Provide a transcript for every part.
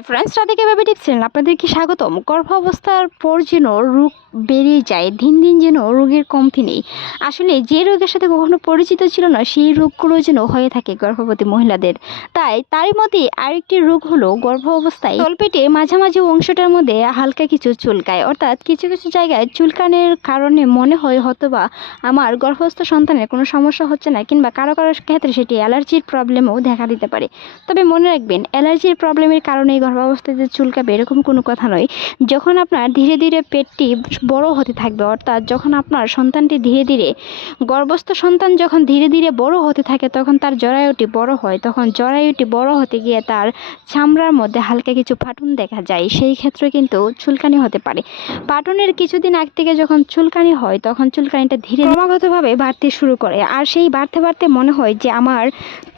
Hi friends Radhika baby tips channel আপনাদেরকে স্বাগতম। গর্ভাবস্থার পর যেন রোগ বেরিয়ে যায়, দিন দিন যেন রোগের কমতি নেই। আসলে যে রোগের সাথে কখনো পরিচিত ছিল না, সেই রোগগুলো যেন হয়ে থাকে গর্ভবতী মহিলাদের। তাই তারই মধ্যে আরেকটি রোগ হলো গর্ভ অবস্থায় তলপেটে মাঝামাঝি অংশটার মধ্যে হালকা কিছু চুলকায়। অর্থাৎ কিছু কিছু জায়গায় চুলকানের কারণে মনে হয় হয়তোবা আমার গর্ভস্থ সন্তানের কোনো সমস্যা হচ্ছে না, কিংবা কারও কারও ক্ষেত্রে সেটি অ্যালার্জির প্রবলেমও দেখা দিতে পারে। তবে মনে রাখবেন, অ্যালার্জির প্রবলেমের কারণে গর্ভাবস্থায় যে চুলকাবে এরকম কোনো কথা নয়। যখন আপনার ধীরে ধীরে পেটটি বড় হতে থাকবে, অর্থাৎ যখন আপনার সন্তানটি ধীরে ধীরে, গর্ভস্থ সন্তান যখন ধীরে ধীরে বড় হতে থাকে, তখন তার জরায়ুটি বড় হয়। তখন জরায়ুটি বড় হতে গিয়ে তার চামড়ার মধ্যে হালকা কিছু ফাটুন দেখা যায়। সেই ক্ষেত্রে কিন্তু চুলকানি হতে পারে। পাটনের কিছুদিন আগ থেকে যখন চুলকানি হয়, তখন চুলকানিটা ধীরে ক্রমাগতভাবে বাড়তে শুরু করে। আর সেই বাড়তে বাড়তে মনে হয় যে, আমার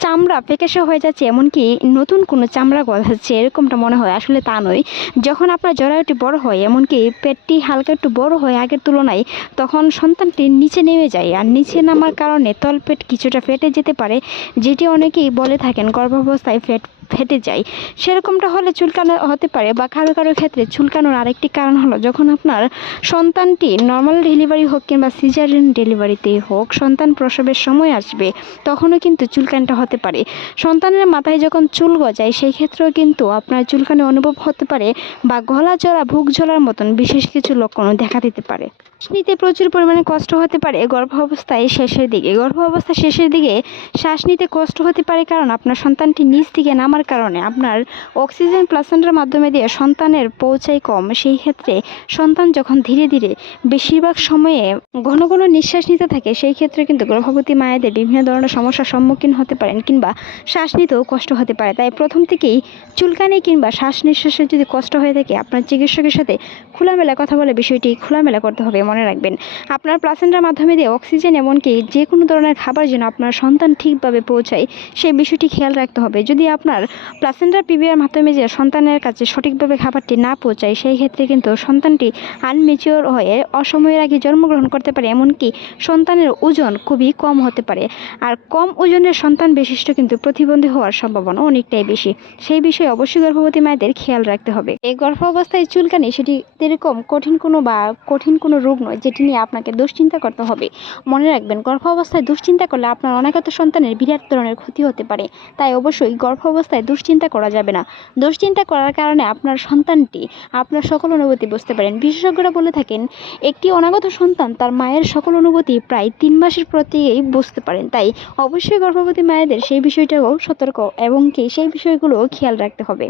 চামড়া ফেকেশে হয়ে যাচ্ছে, এমনকি নতুন কোনো চামড়া গজাচ্ছে, এরকমটা মনে হয়, আসলে তা নয়। যখন আপনার জরায়ুটি বড় হয়, এমনকি পেটটি হালকা একটু বড় হয় আগের তুলনায়, তখন সন্তানটি নিচে নেমে যায়। আর নিচে নামার কারণে তলপেট কিছুটা ফেটে যেতে পারে, যেটি অনেকেই বলে থাকেন গর্ভাবস্থায় ফেট ফেটে যায়। সেরকমটা হলে চুলকানো হতে পারে বা কারও কারও ক্ষেত্রে চুলকানোর আরেকটি কারণ হলো যখন আপনার সন্তানটি নর্মাল ডেলিভারি হোক কিংবা সিজারিয়ান ডেলিভারিতেই হোক, সন্তান প্রসবের সময় আসবে, তখনও কিন্তু চুলকানিটা হতে পারে। সন্তানের মাথায় যখন চুল গজায়, সেই ক্ষেত্রেও কিন্তু আপনার চুলকানি অনুভব হতে পারে বা গলা জলা বুক জ্বলার মতন বিশেষ কিছু লক্ষণও দেখা দিতে পারে। নিতে প্রচুর পরিমাণে কষ্ট হতে পারে গর্ভ অবস্থায় শেষের দিকে। গর্ভ অবস্থা শেষের দিকে শ্বাস নিতে কষ্ট হতে পারে কারণ আপনার সন্তানটি নিচ থেকে নামার কারণে আপনার অক্সিজেন প্লাসেন্টার মাধ্যমে দিয়ে সন্তানের পৌঁছায় কম। সেই ক্ষেত্রে সন্তান যখন ধীরে ধীরে বেশিরভাগ সময়ে ঘন ঘন নিঃশ্বাস নিতে থাকে, সেই ক্ষেত্রে কিন্তু গর্ভবতী মায়েদের বিভিন্ন ধরনের সমস্যার সম্মুখীন হতে পারেন কিংবা শ্বাস নিতেও কষ্ট হতে পারে। তাই প্রথম থেকেই চুলকানি কিংবা শ্বাস নিঃশ্বাসের যদি কষ্ট হয়ে থাকে, আপনার চিকিৎসকের সাথে খোলামেলা কথা বলে বিষয়টি খোলামেলা করতে হবে। মনে রাখবেন। আপনার প্লাসেন্টার মাধ্যমে দিয়ে অক্সিজেন এমনকি যে কোনো ধরনের খাবার যেন আপনার সন্তান ঠিকভাবে পৌঁছায় সেই বিষয়টি খেয়াল রাখতে হবে। যদি আপনার প্লাসেন্টার পিবিআর মাধ্যমে যে সন্তানের কাছে সঠিকভাবে খাবারটি না পৌঁছায়, সেই ক্ষেত্রে কিন্তু সন্তানটি আনমেচিওর হয়ে অসময়ের আগে জন্মগ্রহণ করতে পারে, এমনকি সন্তানের ওজন খুবই কম হতে পারে। আর কম ওজনের সন্তান বিশিষ্ট কিন্তু প্রতিবন্ধী হওয়ার সম্ভাবনা অনেকটাই বেশি। সেই বিষয়ে অবশ্যই গর্ভবতী মায়েদের খেয়াল রাখতে হবে। এই গর্ভ অবস্থায় চুলকানি সেটি এরকম কঠিন কোনো বা কঠিন কোনো রোগ নয়, যেটি নিয়ে আপনাকে দুশ্চিন্তা করতে হবে। মনে রাখবেন গর্ভ অবস্থায় দুশ্চিন্তা করলে আপনার অনাগত সন্তানের বিরাট ধরনের ক্ষতি হতে পারে। তাই অবশ্যই গর্ভ অবস্থায় দুশ্চিন্তা করা যাবে না। দুশ্চিন্তা করার কারণে আপনার সন্তানটি আপনার সকল অনুভূতি বুঝতে পারেন। বিশেষজ্ঞরা বলে থাকেন, একটি অনাগত সন্তান তার মায়ের সকল অনুভূতি প্রায় তিন মাসের প্রতিই বুঝতে পারেন। তাই অবশ্যই গর্ভবতী মায়েদের সেই বিষয়টাও সতর্ক এবং কি সেই বিষয়গুলো খেয়াল রাখতে হবে।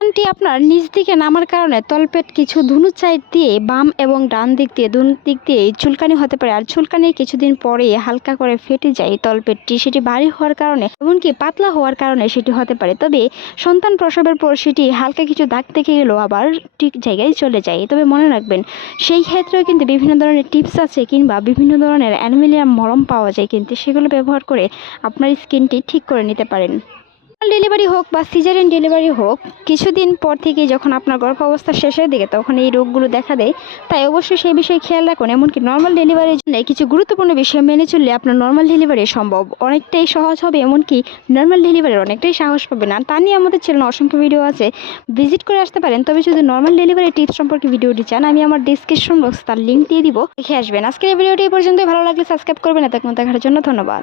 সন্তানটি আপনার নিচ দিকে নামার কারণে তলপেট কিছু ধুনুর সাইড দিয়ে বাম এবং ডান দিক দিয়ে দুই দিক দিয়ে চুলকানি হতে পারে। আর চুলকানি কিছুদিন পরে হালকা করে ফেটে যায় তলপেটটি। সেটি ভারী হওয়ার কারণে এমনকি পাতলা হওয়ার কারণে সেটি হতে পারে। তবে সন্তান প্রসবের পর সেটি হালকা কিছু দাগ থেকে গেলেও আবার ঠিক জায়গায় চলে যায়। তবে মনে রাখবেন, সেই ক্ষেত্রেও কিন্তু বিভিন্ন ধরনের টিপস আছে কিংবা বিভিন্ন ধরনের অ্যালুমিনিয়াম মরম পাওয়া যায়। কিন্তু সেগুলো ব্যবহার করে আপনার স্কিনটি ঠিক করে নিতে পারেন। ডেলিভারি হোক বা সিজারিয়ান ডেলিভারি হোক, কিছুদিন পর থেকে যখন আপনার গর্ভ গর্ভাবস্থা শেষের দিকে তখন এই রোগগুলো দেখা দেয়। তাই অবশ্যই সেই বিষয়ে খেয়াল রাখুন, এমনকি নর্মাল ডেলিভারির জন্য কিছু গুরুত্বপূর্ণ বিষয় মেনে চললে আপনার নর্মাল ডেলিভারি সম্ভব। অনেকটাই সহজ হবে, এমনকি নর্মাল ডেলিভারির অনেকটাই সাহস পাবে না তা নিয়ে আমাদের চ্যানেল অসংখ্য ভিডিও আছে। ভিজিট করে আসতে পারেন, তবে যদি নর্মাল ডেলিভারি টিপস সম্পর্কে ভিডিওটি চান, আমি আমার ডিসক্রিপশন বক্স তার লিঙ্ক দিয়ে দিব, দেখে আসবেন। আজকের ভিডিওটি এই পর্যন্তই, ভালো লাগলে সাবস্ক্রাইব করবেন, এতক্ষণ দেখার জন্য ধন্যবাদ।